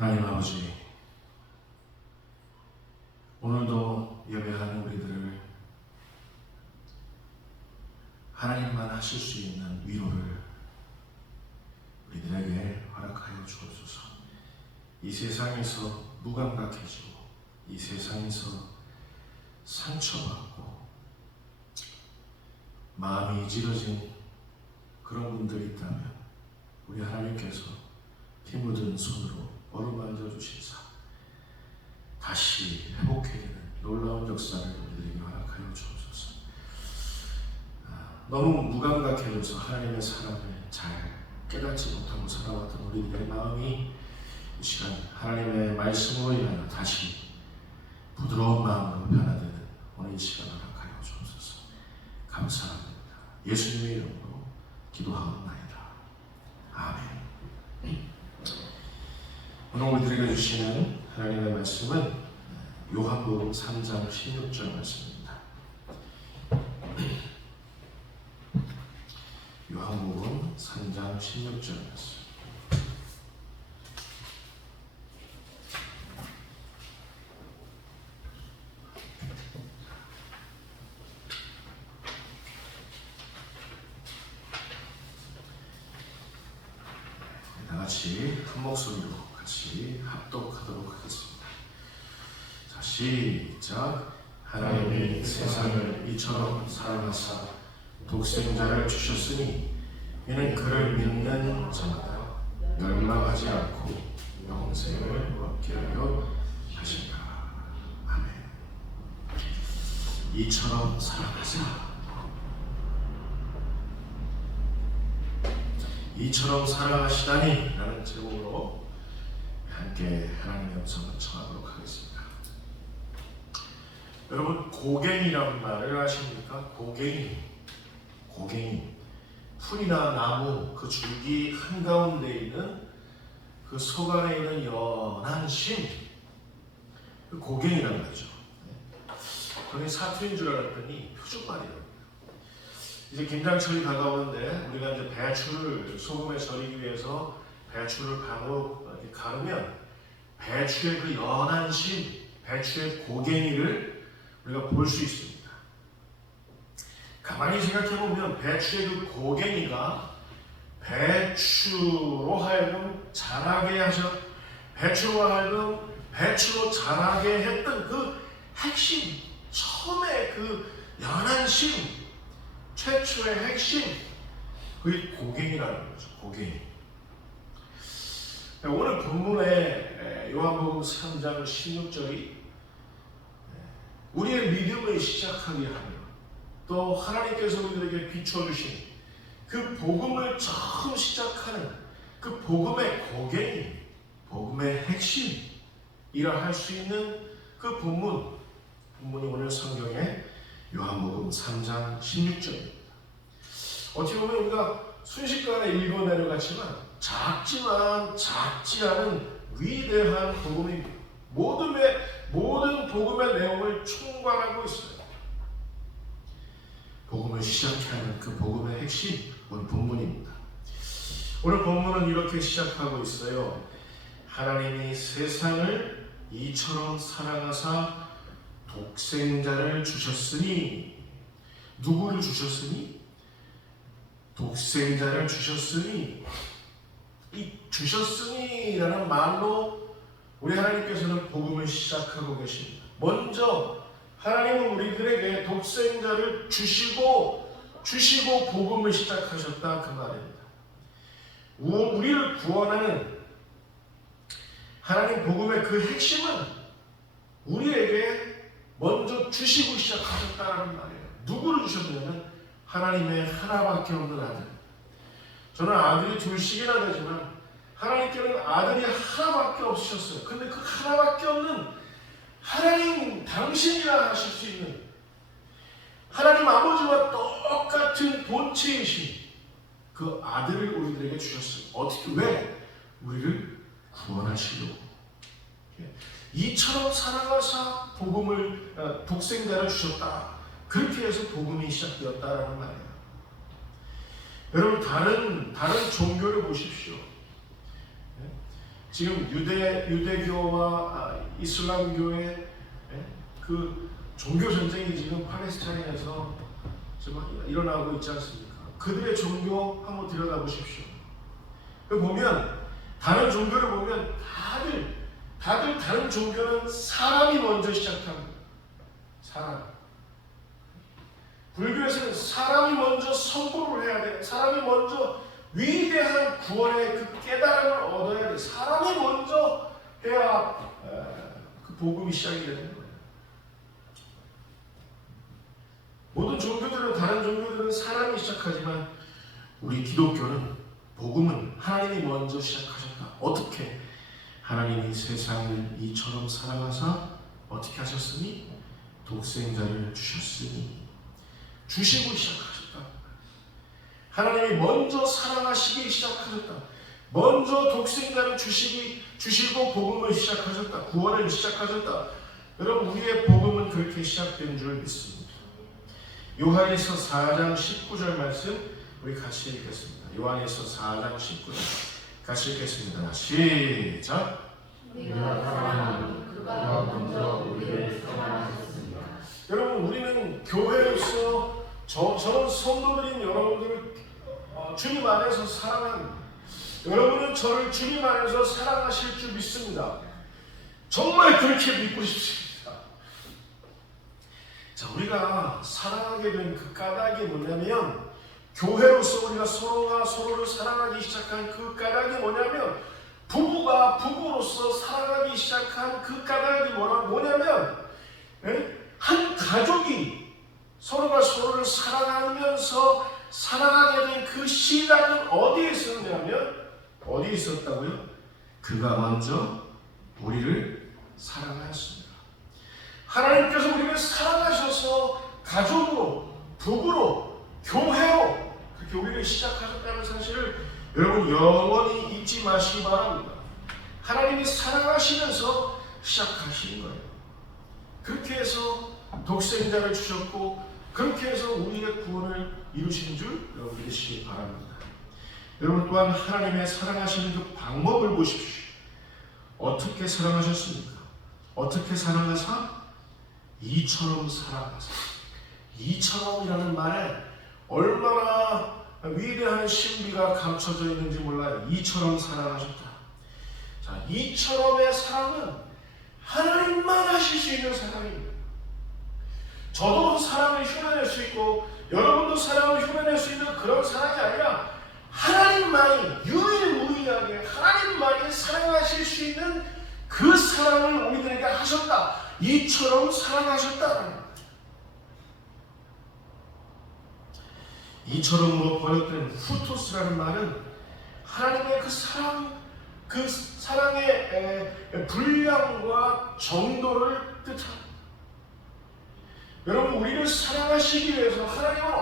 하나님 아버지, 오늘도 예배하는 우리들을 하나님만 하실 수 있는 위로를 우리들에게 허락하여 주옵소서. 이 세상에서 무감각해지고 이 세상에서 상처받고 마음이 찌러진 그런 분들이 있다면 우리 하나님께서 피 묻은 손으로 어루만져 주시사 다시 회복해지는 놀라운 역사를 우리들에게 허락하여 주옵소서. 너무 무감각해져서 하나님의 사랑을 잘 깨닫지 못하고 살아왔던 우리들의 마음이 이 시간 하나님의 말씀으로 인하여 다시 부드러운 마음으로 변화되는 오늘 이 시간 허락하여 주옵소서. 감사합니다. 예수님의 이름으로 기도하옵나이다. 아멘. 오늘 우리들에게 주시는 하나님의 말씀은 요한복음 3장 16절 말씀입니다. 요한복음 3장 16절 말씀. 다 같이 한 목소리로 같이 합독하도록 하겠습니다. 자, 시작. 하나님이 세상을 이처럼 사랑하사 독생자를 주셨으니 이는 그를 믿는 자마다 멸망하지 않고 영생을 얻게 하려 하신다. 아멘. 이처럼 사랑하사, 이처럼 사랑하시다니 라는 제목으로 함께 하나님의 음성을 청하도록 하겠습니다. 여러분, 고갱이란 말을 아십니까? 고갱이. 풀이나 나무 그 줄기 한가운데 있는 그 속 안에 있는 연한 심, 그 고갱이란 말이죠. 저는 사투리인 줄 알았더니 표준말이에요. 이제 김장철이 다가오는데 우리가 이제 배추를 소금에 절이기 위해서 배추를 반으로 이렇게 가르면 배추의 그 연한 심, 배추의 고갱이를 우리가 볼 수 있습니다. 가만히 생각해보면 배추의 그 고갱이가 배추로 하여금 자라게 배추로 자라게 했던 그 핵심, 처음에 그 연한 심, 최초의 핵심, 그게 고갱이라는 거죠. 고갱이. 오늘 본문의 요한복음 3장 16절이 우리의 믿음을 시작하게 하며 또 하나님께서 우리들에게 비춰주신 그 복음을 처음 시작하는 그 복음의 고갱이, 복음의 핵심이라 할 수 있는 그 본문이 오늘 성경의 요한복음 3장 16절입니다. 어떻게 보면 우리가 순식간에 읽어 내려갔지만 작지만 작지 않은 위대한 복음입니다. 모든 복음의 내용을 총괄하고 있어요. 복음을 시작하는 그 복음의 핵심, 오늘 본문입니다. 오늘 본문은 이렇게 시작하고 있어요. 하나님이 세상을 이처럼 사랑하사 독생자를 주셨으니, 누구를 주셨으니? 독생자를 주셨으니. 이 주셨으니라는 말로 우리 하나님께서는 복음을 시작하고 계십니다. 먼저 하나님은 우리들에게 독생자를 주시고 복음을 시작하셨다, 그 말입니다. 우리를 구원하는 하나님 복음의 그 핵심은 우리에게 먼저 주시고 시작하셨다는 말이에요. 누구를 주셨냐면 하나님의 하나밖에 없는 아들. 저는 아들이 둘씩이나 되지만 하나님께는 아들이 하나밖에 없으셨어요. 근데 그 하나밖에 없는 하나님 당신이라 하실 수 있는 하나님 아버지와 똑같은 본체이신 그 아들을 우리들에게 주셨어요. 어떻게, 왜? 우리를 구원하시려고. 이처럼 사랑하사 독생자를 주셨다. 그렇게 해서 복음이 시작되었다라는 말이에요. 여러분, 다른 종교를 보십시오. 지금 유대교와 이슬람교의 그 종교 전쟁이 지금 팔레스타인에서 지금 일어나고 있지 않습니까? 그들의 종교 한번 들여다보십시오. 보면 다른 종교를 보면 다들 다른 종교는 사람이 먼저 시작합니다. 사람. 불교에서는 사람이 먼저 선고를 해야 돼. 사람이 먼저 위대한 구원의 그 깨달음을 얻어야 돼. 사람이 먼저 해야 그 복음이 시작이 되는 거예요. 모든 종교들은 다른 종교들은 사람이 시작하지만 우리 기독교는 복음은 하나님이 먼저 시작하셨다. 어떻게? 하나님이 세상을 이처럼 사랑하사 어떻게 하셨으니? 독생자를 주셨으니. 주시고 시작하셨다. 하나님이 먼저 사랑하시기 시작하셨다. 먼저 독생자를 주시고 복음을 시작하셨다. 구원을 시작하셨다. 여러분, 우리의 복음은 그렇게 시작된 줄 믿습니다. 요한에서 4장 19절 말씀 우리 같이 읽겠습니다. 요한에서 4장 19절 같이 읽겠습니다. 시작. 그가 먼저 우리를 사랑하셨습니다. 여러분, 우리는 교회로서 저는 성도들인 여러분들을 주님 안에서 사랑합니다. 여러분은 저를 주님 안에서 사랑하실 줄 믿습니다. 정말 그렇게 믿고 싶습니다. 자, 우리가 사랑하게 된 그 까닭이 뭐냐면, 교회로서 우리가 서로가 서로를 사랑하기 시작한 그 까닭이 뭐냐면, 부부가 부부로서 사랑하기 시작한 그 까닭이 뭐냐면, 한 가족이 서로가 서로를 사랑하면서 사랑하게 된 그 시작은 어디에 있었냐면, 어디에 있었다고요? 그가 먼저 우리를 사랑하였습니다. 하나님께서 우리를 사랑하셔서 가족으로, 부부로, 교회로 그렇게 우리를 시작하셨다는 사실을 여러분 영원히 잊지 마시기 바랍니다. 하나님이 사랑하시면서 시작하신 거예요. 그렇게 해서 독생자를 주셨고, 그렇게 해서 우리의 구원을 이루신 줄 여러분 믿으시기 바랍니다. 여러분 또한 하나님의 사랑하시는 그 방법을 보십시오. 어떻게 사랑하셨습니까? 어떻게 사랑하사? 이처럼 사랑하사. 이처럼이라는 말에 얼마나 위대한 신비가 감춰져 있는지 몰라요. 이처럼 사랑하셨다. 자, 이처럼의 사랑은 하나님만 하실 수 있는 사랑입니다. 저도 사랑을 흉내낼 수 있고 여러분도 사랑을 흉내낼 수 있는 그런 사랑이 아니라 하나님만이 유일무이하게 하나님만이 사랑하실 수 있는 그 사랑을 우리들에게 하셨다. 이처럼 사랑하셨다는 거예요. 이처럼으로 번역된 후토스라는 말은 하나님의 그 사랑의 분량과 정도를 뜻합니다. 여러분, 우리를 사랑하시기 위해서 하나님은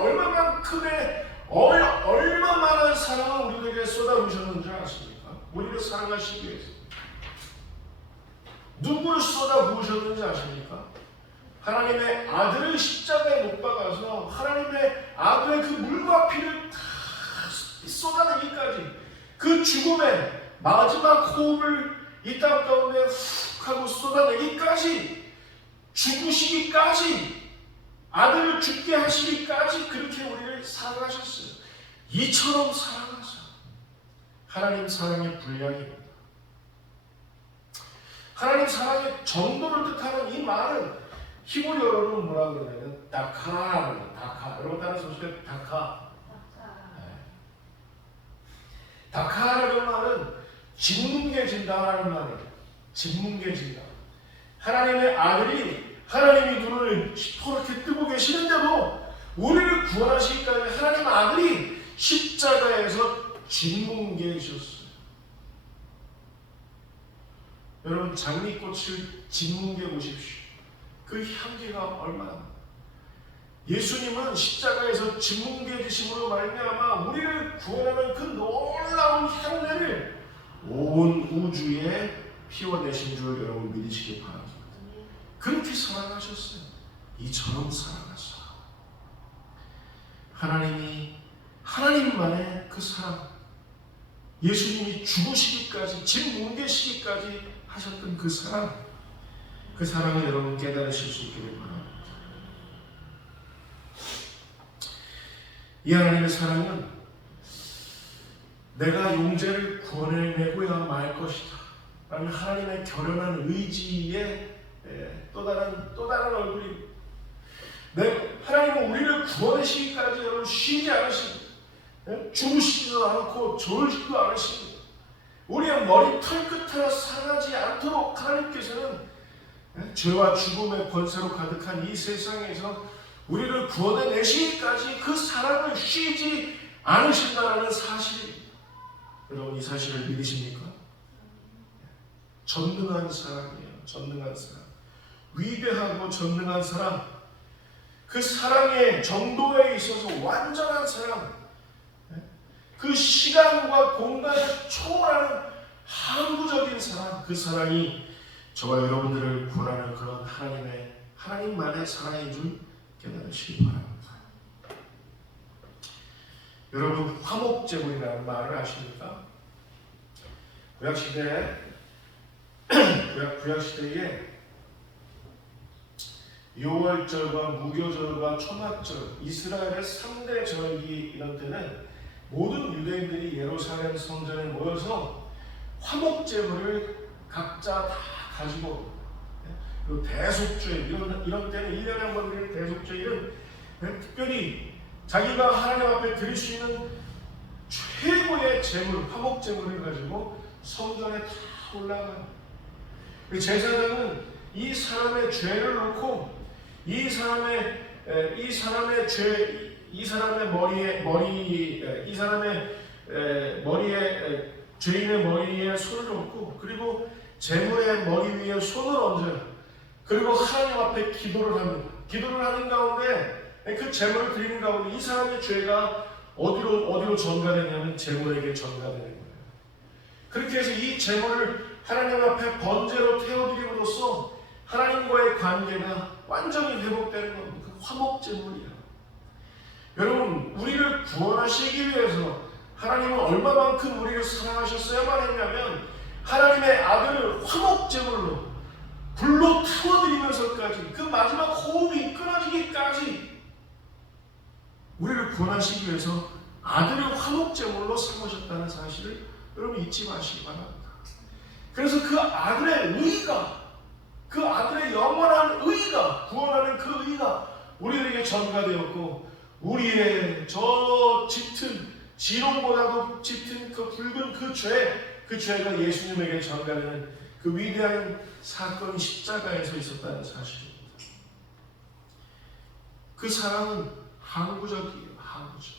얼마만한 사랑을 우리에게 쏟아부으셨는지 아십니까? 우리를 사랑하시기 위해서 누구를 쏟아부으셨는지 아십니까? 하나님의 아들을 십자가에 못 박아서 하나님의 아들의 그 물과 피를 다 쏟아내기까지, 그 죽음의 마지막 호흡을 이 땅 가운데 훅 하고 쏟아내기까지, 죽으시기까지, 아들을 죽게 하시기까지 그렇게 우리를 사랑하셨어요. 이처럼 사랑하셔. 하나님 사랑의 분량입니다. 하나님 사랑의 정도를 뜻하는 이 말은 히브리어로는 뭐라 그러냐면 다카. 여러분 따라서 보실까요? 다카. 다카라는 말은 짓뭉개진다라는 말이에요. 짓뭉개진다. 하나님의 아들이 하나님이 눈을 시퍼렇게 뜨고 계시는데도 우리를 구원하시기까지 하나님 아들이 십자가에서 짓뭉개지셨어요. 여러분, 장미꽃을 짓뭉개 보십시오. 그 향기가 얼마나. 예수님은 십자가에서 짓뭉개지심으로 말미암아 우리를 구원하는 그 놀라운 향내를 온 우주에 피워내신 줄 여러분 믿으시기 바랍니다. 그렇게 사랑하셨어요. 이처럼 사랑하셔. 하나님이 하나님만의 그 사랑, 예수님이 죽으시기까지, 집 뭉개시기까지 하셨던 그 사랑을 여러분 깨달으실 수 있기를 바랍니다. 이 하나님의 사랑은 내가 용제를 구원해내고야 말 것이다 라는 하나님의 결연한 의지의 또 다른 얼굴입니다. 하나님은 우리를 구원하시기까지 여러분 쉬지 않으십니다. 주무시지도 않고 졸지도 않으십니다. 우리의 머리 털끝 하나 상하지 않도록 하나님께서는 죄와 죽음의 권세로 가득한 이 세상에서 우리를 구원해내시기까지 그 사랑을 쉬지 않으신다는 사실입니다. 여러분 이 사실을 믿으십니까? 전능한 사랑이에요. 전능한 사랑. 위대하고 전능한 사랑. 그 사랑의 정도에 있어서 완전한 사랑. 그 시간과 공간을 초월하는 항구적인 사랑. 그 사랑이 저와 여러분들을 구원하는 그런 하나님만의 사랑인 줄 깨달으시기 바랍니다. 여러분 화목제물이라는 말을 아십니까? 구약시대에 요월절과 무교절과 초막절, 이스라엘의 3대 절기 이런 때는 모든 유대인들이 예루살렘 성전에 모여서 화목제물을 각자 다 가지고, 그리고 대속죄 이런 때는 1년에 한 번 드리는 대속죄일은 특별히 자기가 하나님 앞에 드릴 수 있는 최고의 제물, 화목제물을 가지고 성전에 다 올라가요. 제사장은 이 사람의 죄를 놓고 이 사람의 죄인의 머리에 손을 얹고, 그리고 제물의 머리 위에 손을 얹어요. 그리고 하나님 앞에 기도를 합니다. 기도를 하는 가운데 그 제물을 드리는 가운데 이 사람의 죄가 어디로 전가되냐면 제물에게 전가되는 거예요. 그렇게 해서 이 제물을 하나님 앞에 번제로 태워드림으로써 하나님과의 관계가 완전히 회복되는 겁니다. 그 화목제물이에요. 여러분 우리를 구원하시기 위해서 하나님은 얼마만큼 우리를 사랑하셨어야만 했냐면 하나님의 아들을 화목제물로 불로 태워드리면서까지 그 마지막 호흡이 끊어지기까지 우리를 구원하시기 위해서 아들을 화목제물로 삼으셨다는 사실을 여러분 잊지 마시기 바랍니다. 그래서 그 아들의 의가, 그 아들의 영원한 의가, 구원하는 그 의가 우리에게 전가되었고, 우리의 저 짙은 지롱보다도 짙은 그 붉은 그 죄가 예수님에게 전가되는 그 위대한 사건이 십자가에서 있었다는 사실입니다. 그 사랑은 항구적이에요. 항구적.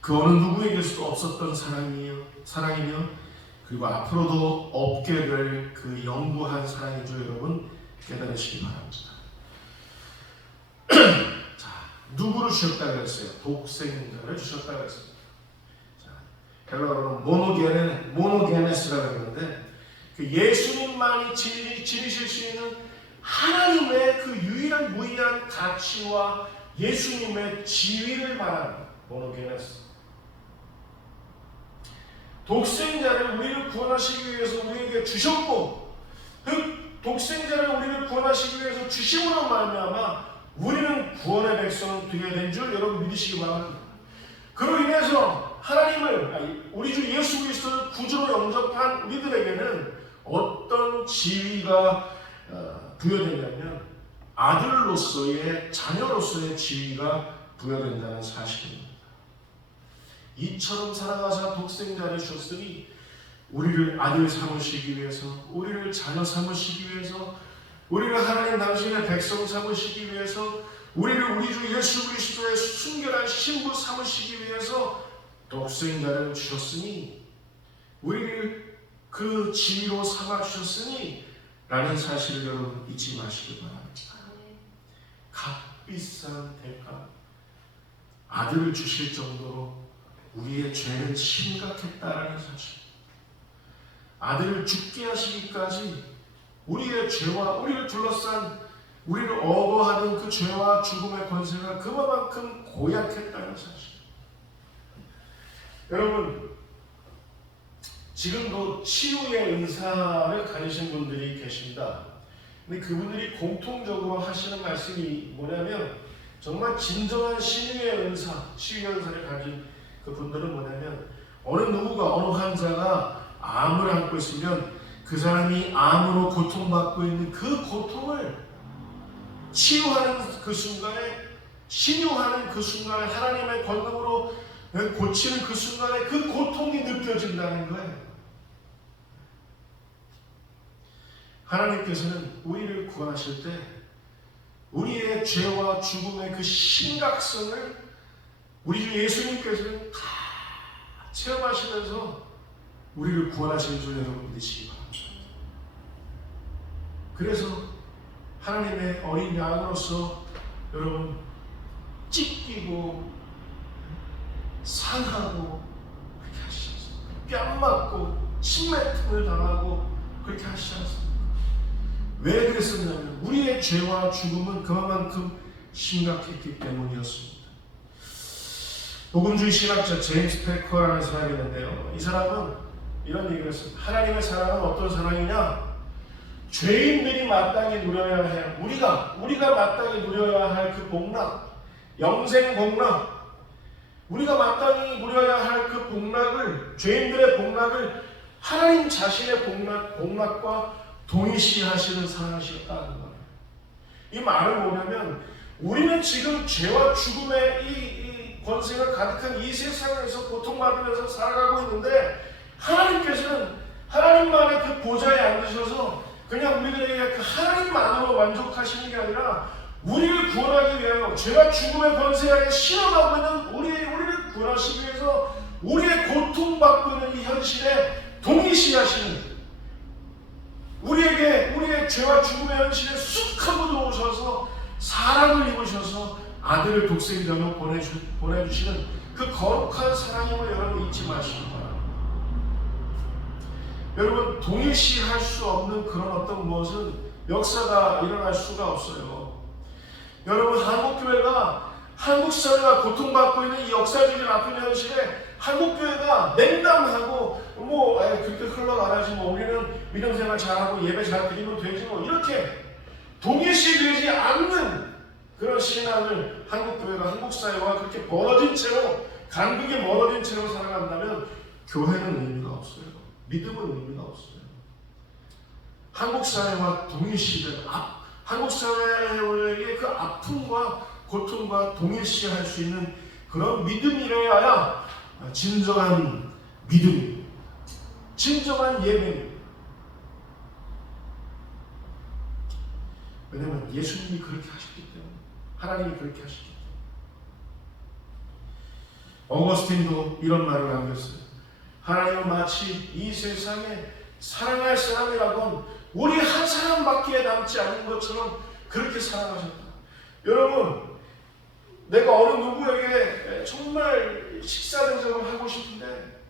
그 어느 누구에게서도 없었던 사랑이며 그리고 앞으로도 없게 될 그 영구한 사랑인 줄 여러분 깨달으시기 바랍니다. 자, 누구를 주셨다고 했어요? 독생자를 주셨다고 했습니다. 헬라어로는 모노게네스라고 하는데 그 예수님만이 지니실 수 있는 하나님의 그 유일한 무의한 가치와 예수님의 지위를 말하는 모노게네스. 독생자를 우리를 구원하시기 위해서 우리에게 주셨고, 그 독생자를 우리를 구원하시기 위해서 주심으로 말미암아 우리는 구원의 백성은 되게 된 줄 여러분 믿으시기 바랍니다. 그로 인해서 하나님을, 우리 주 예수 그리스도를 구주로 영접한 우리들에게는 어떤 지위가 부여되냐면 아들로서의, 자녀로서의 지위가 부여된다는 사실입니다. 이처럼 사랑하사 독생자를 주셨으니 우리를 아들 삼으시기 위해서, 우리를 자녀 삼으시기 위해서, 우리를 하나님 당신의 백성 삼으시기 위해서, 우리를 우리 주 예수 그리스도의 순결한 신부 삼으시기 위해서 독생자를 주셨으니, 우리를 그 지위로 삼아주셨으니 라는 사실을 여러분 잊지 마시기 바랍니다. 값비싼 대가, 아들을 주실 정도로 우리의 죄는 심각했다라는 사실, 아들을 죽게 하시기까지 우리의 죄와 우리를 둘러싼, 우리를 어거하는 그 죄와 죽음의 권세가 그만큼 고약했다는 사실, 여러분, 지금도 치유의 은사를 가지신 분들이 계십니다. 근데 그분들이 공통적으로 하시는 말씀이 뭐냐면, 정말 진정한 신유의 은사, 치유의 은사를 가진 그 분들은 뭐냐면, 어느 누구가, 어느 환자가 암을 안고 있으면 그 사람이 암으로 고통받고 있는 그 고통을 치유하는 그 순간에, 신유하는 그 순간에, 하나님의 권능으로 고치는 그 순간에 그 고통이 느껴진다는 거예요. 하나님께서는 우리를 구원하실 때 우리의 죄와 죽음의 그 심각성을 우리 주 예수님께서는 다 체험하시면서 우리를 구원하시는 줄 여러분 믿으시기 바랍니다. 그래서 하나님의 어린 양으로서 여러분 찢기고 상하고 그렇게 하시지 않습니까? 뺨 맞고 침뱉음을 당하고 그렇게 하시지 않습니까? 왜 그랬었냐면 우리의 죄와 죽음은 그만큼 심각했기 때문이었습니다. 복음주의 신학자 제임스 패커라는 사람이 있는데요. 이 사람은 이런 얘기를 했습니다. 하나님의 사랑은 어떤 사랑이냐? 죄인들이 마땅히 누려야 할, 우리가 마땅히 누려야 할 그 복락, 영생 복락, 우리가 마땅히 누려야 할 그 복락을, 죄인들의 복락을 하나님 자신의 복락과 동일시하시는 사랑이셨다는 거예요. 이 말은 뭐냐면, 우리는 지금 죄와 죽음의 이 권세가 가득한 이 세상에서 고통받으면서 살아가고 있는데, 하나님께서는 하나님만의 그 보좌에 앉으셔서 그냥 우리들에게 그 하나님만으로 만족하시는 게 아니라 우리를 구원하기 위하여 죄와 죽음의 권세에 실험하고 있는 우리를 구원하시기 위해서 우리의 고통받고 있는 이 현실에 동일시하시는, 우리의 죄와 죽음의 현실에 쑥 하고 들어오셔서 사랑을 입으셔서 아들을 독생자로 보내주시는 그 거룩한 사랑임을 여러분 잊지 마시기 바랍니다. 여러분, 동일시할 수 없는 그런 어떤 무엇은 역사가 일어날 수가 없어요. 여러분, 한국교회가 한국 사회가 고통받고 있는 이 역사적인 아픈 현실에 한국교회가 냉담하고 그렇게 흘러가야지, 우리는 믿음생활 잘하고 예배 잘 드리면 되지, 이렇게 동일시되지 않는 그런 신앙을 한국교회가 한국사회와 그렇게 멀어진 채로, 간극이 멀어진 채로 살아간다면 교회는 의미가 없어요. 믿음은 의미가 없어요. 한국사회와 동일시된, 한국사회의 그 아픔과 고통과 동일시할 수 있는 그런 믿음이래야 진정한 믿음, 진정한 예배입니다. 왜냐하면 예수님이 그렇게 하셨기 때문에, 하나님이 그렇게 하셨기 때문에. 어거스틴도 이런 말을 남겼어요. 하나님은 마치 이 세상에 사랑할 사람이라곤 우리 한 사람밖에 남지 않은 것처럼 그렇게 사랑하셨다. 여러분, 내가 어느 누구에게 정말 식사 대접을 하고 싶은데,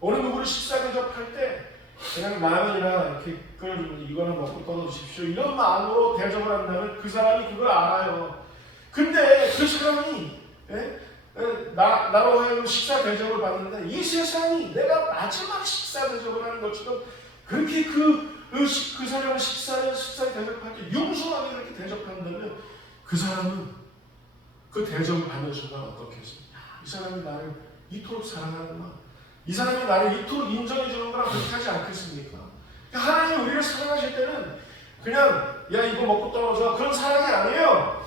어느 누구를 식사 대접할 때 그냥 라면이나 이렇게 끓여주면 이거는 먹고 떠드십시오, 이런 마음으로 대접을 한다면 그 사람이 그걸 알아요. 근데 그 사람이 나로 하여금 식사 대접을 받는데, 이 세상이 내가 마지막 식사 대접을 하는 것처럼 그렇게 그 사람의 식사 대접할 때 융숭하게 그렇게 대접한다면, 그 사람은 그 대접을 받는 순간 어떻겠습니까? 이 사람이 나를 이토록 사랑하는구나, 이 사람이 나를 이토록 인정해 주는구나, 그렇게 하지 않겠습니까? 하나님이 우리를 사랑하실 때는 그냥 야 이거 먹고 떨어져, 그런 사랑이 아니에요.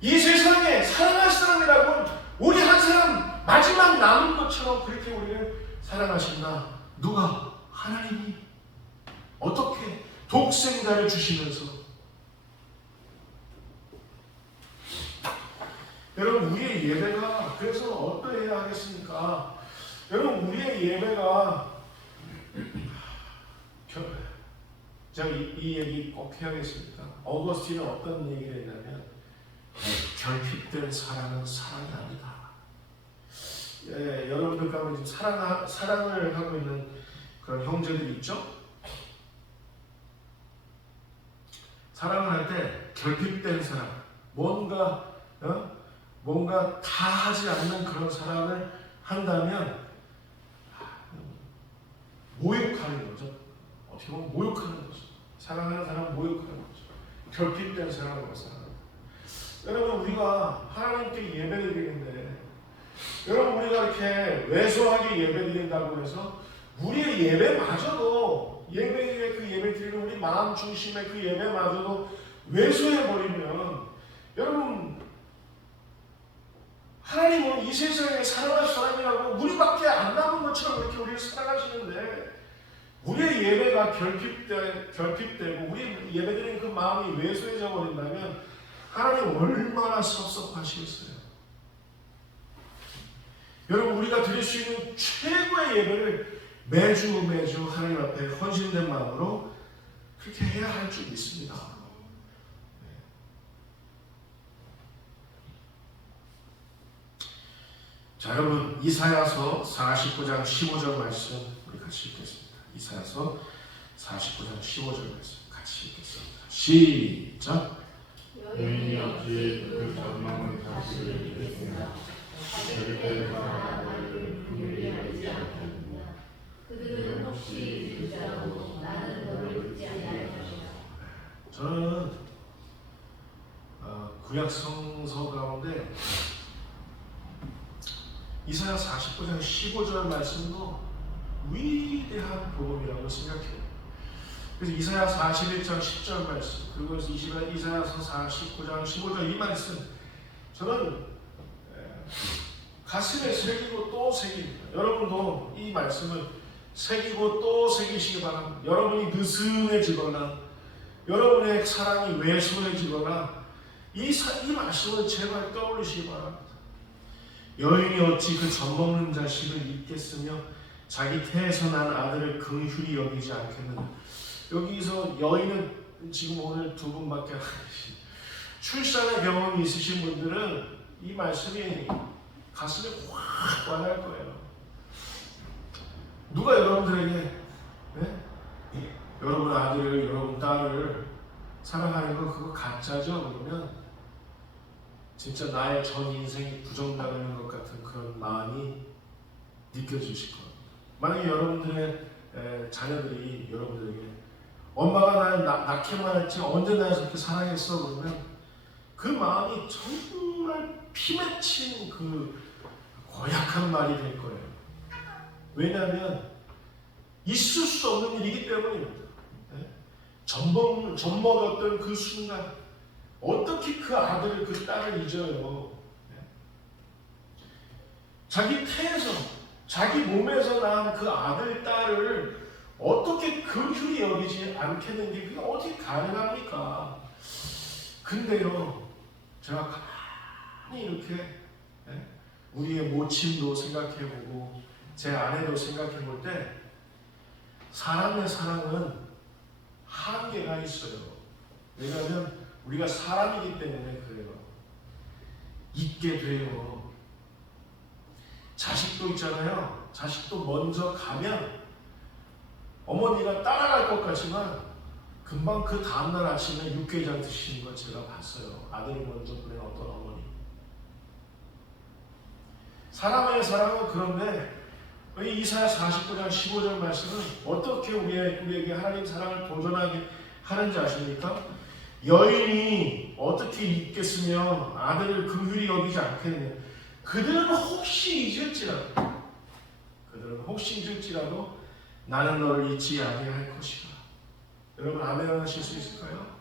이 세상에 사랑할 사람이라고는 우리 한 사람 마지막 남은 것처럼 그렇게 우리를 사랑하신다. 누가? 하나님이. 어떻게? 독생자를 주시면서. 여러분, 우리의 예배가 그래서 어떠해야 하겠습니까? 여러분, 우리의 예배가, 제가 이 얘기 꼭 해야겠습니다. 어거스틴은 어떤 얘기를 했냐면, 결핍된 사랑은 사랑이 아니다. 여러분들 가운데 지금 사랑을 하고 있는 그런 형제들이 있죠? 사랑을 할 때 결핍된 사랑, 뭔가 다 하지 않는 그런 사랑을 한다면 모욕하는 거죠. 어떻게 보면 모욕하는 거죠. 사랑하는 사람 모욕하는 거죠. 결핍된 사람으로 살아가는 거죠. 여러분, 우리가 하나님께 예배드리는데, 여러분, 우리가 이렇게 왜소하게 예배드린다고 해서 우리의 예배마저도, 예배의 그 예배드리는 우리 마음 중심의 그 예배마저도 왜소해버리면, 여러분, 하나님은 이 세상에 사랑할 사람이라고 우리밖에 안 남은 것처럼 이렇게 우리를 사랑하시는데, 우리의 예배가 결핍되고 우리 예배드리는 그 마음이 왜소해져 버린다면 하나님 얼마나 섭섭하시겠어요. 여러분, 우리가 드릴 수 있는 최고의 예배를 매주 하나님 앞에 헌신된 마음으로 그렇게 해야 할 줄 믿습니다. 자, 여러분, 이사야서 49장 15절 말씀 우리 같이 읽겠습니다. 이사야서 49장 15절 말씀 같이 읽겠습니다. 시작. 여인이 어찌 그 전망을 다시 이루겠으나 절대 나를 긍휼히 여기지 않겠느냐. 그들은 혹시 유자고 나는 너를 잊지 아니할 것이다. 저는 구약 성서 가운데 이사야 49장 15절 말씀도 위대한 복음이라고 생각해요. 그래서 이사야 41장 10절 말씀, 그리고 이사야서 49장 15절 이 말씀, 저는 가슴에 새기고 또 새깁니다. 여러분도 이 말씀을 새기고 또 새기시기 바랍니다. 여러분이 느슨해지거나 여러분의 사랑이 왜소해지거나 이 말씀을 제발 떠올리시기 바랍니다. 여인이 어찌 그 젖먹는 자식을 잊겠으며 자기 태에서 난 아들을 긍휼히 여기지 않겠느냐. 여기서 여인은 지금 오늘 두 분밖에 안 계신, 출산의 경험이 있으신 분들은 이 말씀이 가슴에 확 와닿을 거예요. 누가 여러분들에게 여러분 아들을, 여러분 딸을 사랑하는 거 그거 가짜죠? 그러면 진짜 나의 전 인생이 부정당하는 것 같은 그런 마음이 느껴지실 겁니다. 만약에 여러분들의 자녀들이 여러분들에게 엄마가 나를 낳기만 했지 언제 나를 그렇게 사랑했어? 그러면 그 마음이 정말 피맺힌 그 고약한 말이 될 거예요. 왜냐하면 있을 수 없는 일이기 때문입니다. 젖먹었던 그 순간 어떻게 그 아들을, 그 딸을 잊어요? 자기 태에서, 자기 몸에서 난 그 아들, 딸을 어떻게 긍휼히 여기지 않겠는 게 그게 어떻게 가능합니까? 근데요, 제가 가만히 이렇게 우리의 모친도 생각해보고 제 아내도 생각해볼 때 사람의 사랑은 한계가 있어요. 왜냐하면 우리가 사람이기 때문에 그래요. 잊게 돼요. 자식도 있잖아요. 자식도 먼저 가면 어머니가 따라갈 것 같지만 금방 그 다음날 아침에 육개장 드시는 걸 제가 봤어요. 아들이 먼저 보낸 어떤 어머니. 사람의 사랑은 그런데 이 이사야 49장 15절 말씀은 어떻게 우리에게 하나님 사랑을 도전하게 하는지 아십니까? 여인이 어떻게 잊겠으며 아들을 긍휼히 여기지 않겠느냐. 그들은 혹시 잊을지라도 나는 너를 잊지 아니할 것이다. 여러분 아멘 하실 수 있을까요?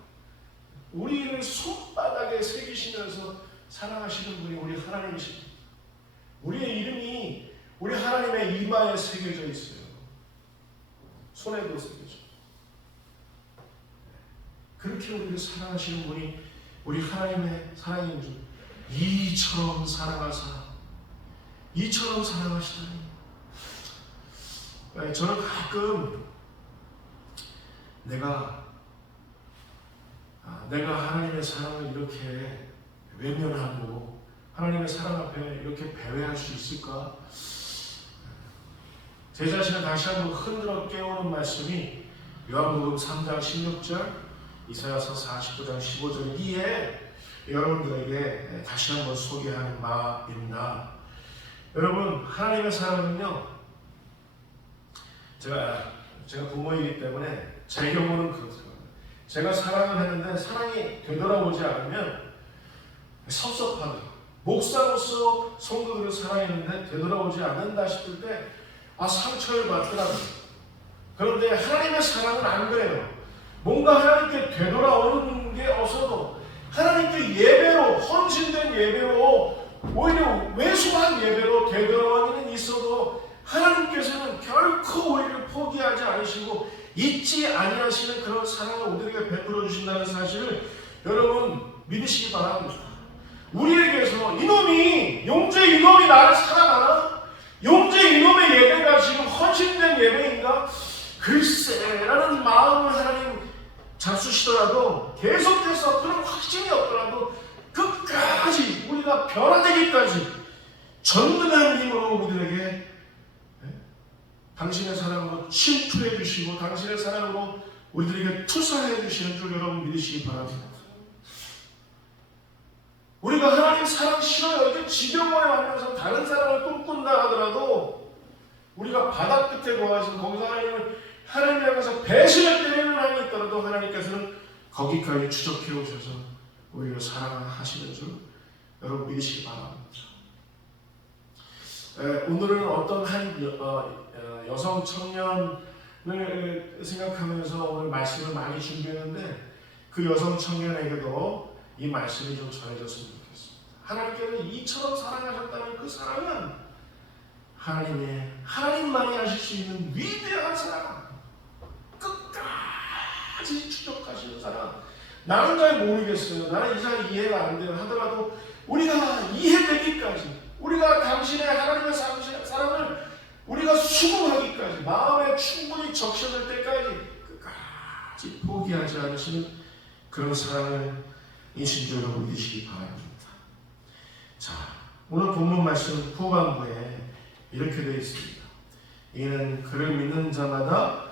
우리를 손바닥에 새기시면서 사랑하시는 분이 우리 하나님이십니다. 우리의 이름이 우리 하나님의 이마에 새겨져 있어요. 손에도 새겨져. 그렇게 우리를 사랑하시는 분이 우리 하나님의 사랑인 줄, 이처럼 사랑하사, 이처럼 사랑하시다니. 저는 가끔 내가 하나님의 사랑을 이렇게 외면하고 하나님의 사랑 앞에 이렇게 배회할 수 있을까? 제 자신을 다시 한번 흔들어 깨우는 말씀이 요한복음 3장 16절, 이사야서 49장 15절이기에 여러분들에게 다시 한번 소개하는 바입니다. 여러분, 하나님의 사랑은요, 제가 부모이기 때문에 제 경우는 그렇습니다. 제가 사랑을 했는데 사랑이 되돌아오지 않으면 섭섭하다. 목사로서 성도들을 사랑했는데 되돌아오지 않는다 싶을 때 상처를 받더라고요. 그런데 하나님의 사랑은 안 그래요. 뭔가 하나님께 되돌아오는 게 없어도 하나님께 예배로, 헌신된 예배로, 오히려 왜소한 예배로 되돌아오는 있어도 하나님께서는 결코 우리를 포기하지 않으시고 잊지 아니하시는 그런 사랑을 우리에게 베풀어 주신다는 사실을 여러분 믿으시기 바랍니다. 우리에게서 용재 이놈이 나를 사랑하나? 용재 이놈의 예배가 지금 헌신된 예배인가? 글쎄라는 마음을 하나님 잡수시더라도 계속해서 그런 확신이 없더라도 끝까지 우리가 변화되기까지 전능한 힘으로 우리에게 당신의 사랑으로 침투해 주시고 당신의 사랑으로 우리들에게 투사해 주시는 줄 여러분 믿으시기 바랍니다. 우리가 하나님 사랑 싫어요. 이렇게 지겨워해 하면서 다른 사랑을 꿈꾼다 하더라도 우리가 바닥 끝에 거하신 거기서 하나님을 향해서 배신을 때리는 하나님이 있더라도 하나님께서는 거기까지 추적해 오셔서 우리를 사랑하시는 줄 여러분 믿으시기 바랍니다. 오늘은 어떤 한 여성 청년을 생각하면서 오늘 말씀을 많이 준비했는데 그 여성 청년에게도 이 말씀이 좀 전해졌으면 좋겠습니다. 하나님께서 이처럼 사랑하셨다는 그 사랑은 하나님만이 하실 수 있는 위대한 사랑, 끝까지 추적하시는 사랑. 나는 잘 모르겠어요. 나는 이 사람 이해가 안 돼요 하더라도 우리가 이해되기까지, 우리가 당신의 하나님의 사랑을 우리가 수긍하기까지, 마음에 충분히 적셔질 때까지 끝까지 포기하지 않으시는 그런 사랑을 인신적으로 믿으시기 바랍니다. 자, 오늘 본문 말씀 후반부에 이렇게 되어 있습니다. 이는 그를 믿는 자마다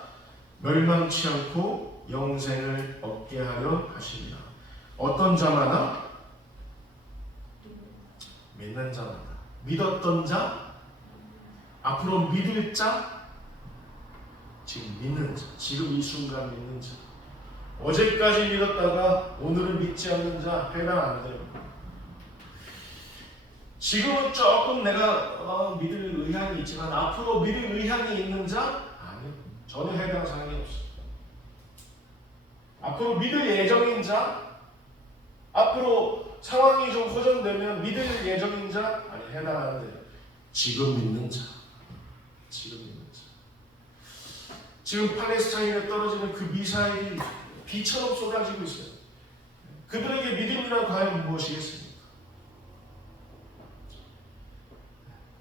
멸망치 않고 영생을 얻게 하려 하십니다. 어떤 자마다? 믿는 자마다. 믿었던 자, 앞으로 믿을 자, 지금 믿는 자, 지금 이 순간 믿는 자. 어제까지 믿었다가 오늘은 믿지 않는 자 해당 안 돼요. 지금은 조금 내가 믿을 의향이 있지만 앞으로 믿을 의향이 있는 자? 아니요. 전혀 해당 사항이 없어요. 앞으로 믿을 예정인 자? 앞으로 상황이 좀 호전되면 믿을 예정인 자? 아니, 해당 안 돼요. 지금 믿는 자. 지금 믿는 자. 지금 팔레스타인에 떨어지는 그 미사일이 비처럼 쏟아지고 있어요. 그들에게 믿음이란 과연 무엇이겠습니까?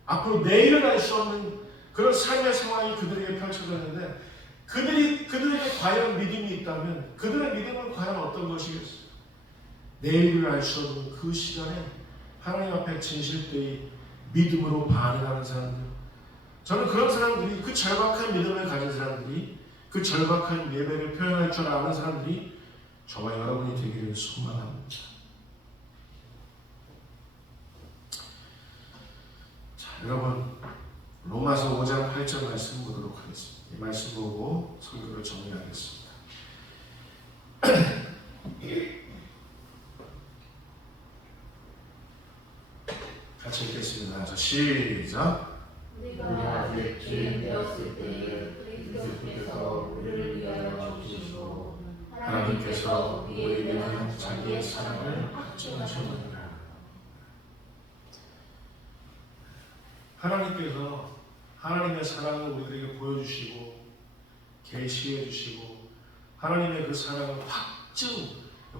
앞으로 내일은 알 수 없는 그런 삶의 상황이 그들에게 펼쳐졌는데 그들에게 과연 믿음이 있다면 그들의 믿음은 과연 어떤 것이겠어요? 내일을 알 수 없는 그 시간에 하나님 앞에 진실되이 믿음으로 반응하는 사람들, 저는 그런 사람들이, 그 절박한 믿음을 가진 사람들이, 그 절박한 예배를 표현할 줄 아는 사람들이 저와 여러분이 되기를 소망합니다. 자, 여러분, 로마서 5장 8절 말씀 보도록 하겠습니다. 이 말씀 보고 설교를 정리하겠습니다. 같이 읽겠습니다. 자, 시작. 우리가 아직 죄인 되었을 때에 그리스도께서 우리를 위하여 죽으시고 하나님께서 우리에 대한 자기의 사랑을 확증하셨느니라. 하나님께서 하나님의 사랑을 우리들에게 보여주시고 계시해 주시고 하나님의 그 사랑을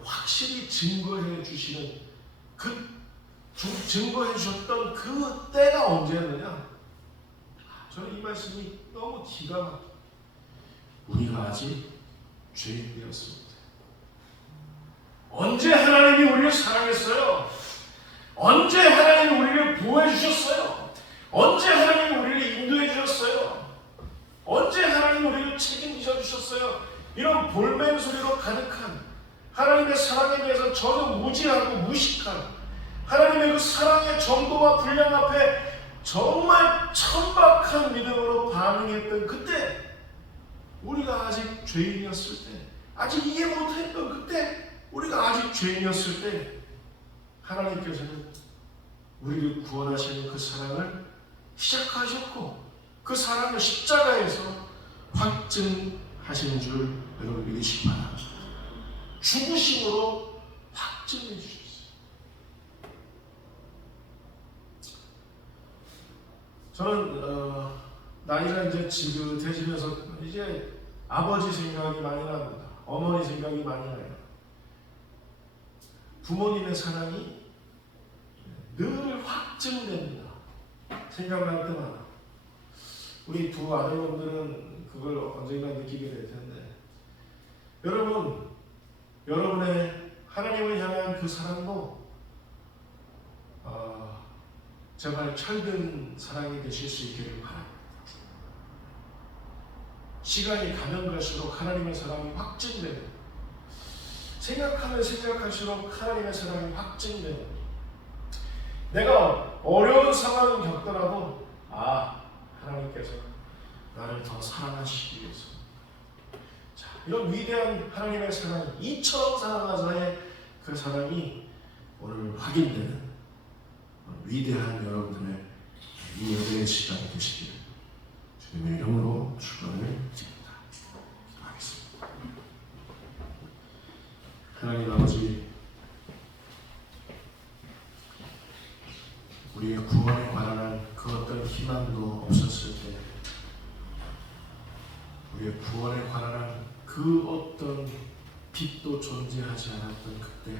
확실히 증거해 주시는 증거해 주셨던 그 때가 언제였느냐? 저는 이 말씀이 너무 기가 막혀요. 우리가 아직 죄인이었습니다. 언제 하나님이 우리를 사랑했어요? 언제 하나님이 우리를 보호해 주셨어요? 언제 하나님이 우리를 인도해 주셨어요? 언제 하나님이 우리를 책임지셔 주셨어요? 이런 볼멘 소리로 가득한 하나님의 사랑에 대해서 전혀 무지하고 무식한 하나님의 그 사랑의 정도와 분량 앞에 정말 천박한 믿음으로 반응했던 그때, 우리가 아직 죄인이었을 때, 아직 이해 못했던 그때, 우리가 아직 죄인이었을 때 하나님께서는 우리를 구원하시는 그 사랑을 시작하셨고 그 사랑을 십자가에서 확증하신 줄 여러분 믿으시기 바랍니다. 죽으심으로 확증해 주셨어요. 저는 나이가 이제 지긋해지면서 이제 아버지 생각이 많이 납니다. 어머니 생각이 많이 나요. 부모님의 사랑이 늘 확증됩니다. 생각날 때마다. 우리 두 아들놈들은 그걸 언젠가 느끼게 될 텐데, 여러분, 여러분의 하나님을 향한 그 사랑도 제발 철든 사랑이 되실 수 있기를 바랍니다. 시간이 가면 갈수록 하나님의 사랑이 확증되고, 생각하면 생각할수록 하나님의 사랑이 확증되고, 내가 어려운 상황을 겪더라도 하나님께서 나를 더 사랑하시기 위해서, 자, 이런 위대한 하나님의 사랑이, 이처럼 사랑하사의 그 사랑이 오늘 확인되는 위대한 여러분들의 이 예배의 시간이 되시기를 주님의 이름으로 축원을 드립니다. 기도하겠습니다. 하나님 아버지, 우리의 구원에 관한 그 어떤 희망도 없었을 때, 우리의 구원에 관한 그 어떤 빛도 존재하지 않았던 그때,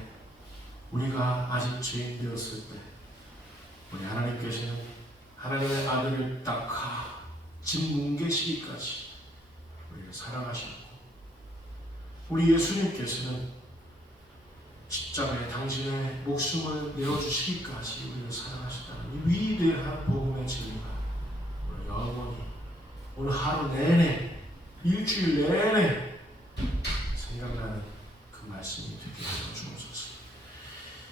우리가 아직 죄인 되었을 때, 우리 하나님께서는 하나님의 아들을 딱 집 뭉개시기까지 우리를 사랑하셨고, 우리 예수님께서는 십자가에 당신의 목숨을 내어주시기까지 우리를 사랑하셨다는 이 위대한 복음의 진리가 오늘 영원히, 오늘 하루 내내, 일주일 내내 생각나는 그 말씀이 되게 하여 주옵소서.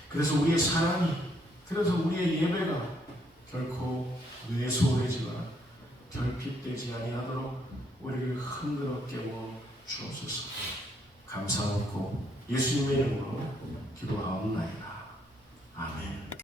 그래서 우리의 사랑이, 그래서 우리의 예배가 결코 뇌소되지만 결핍되지 아니하도록 우리를 흔들어 깨워 주옵소서. 감사하고 예수님의 이름으로 기도하옵나이다. 아멘.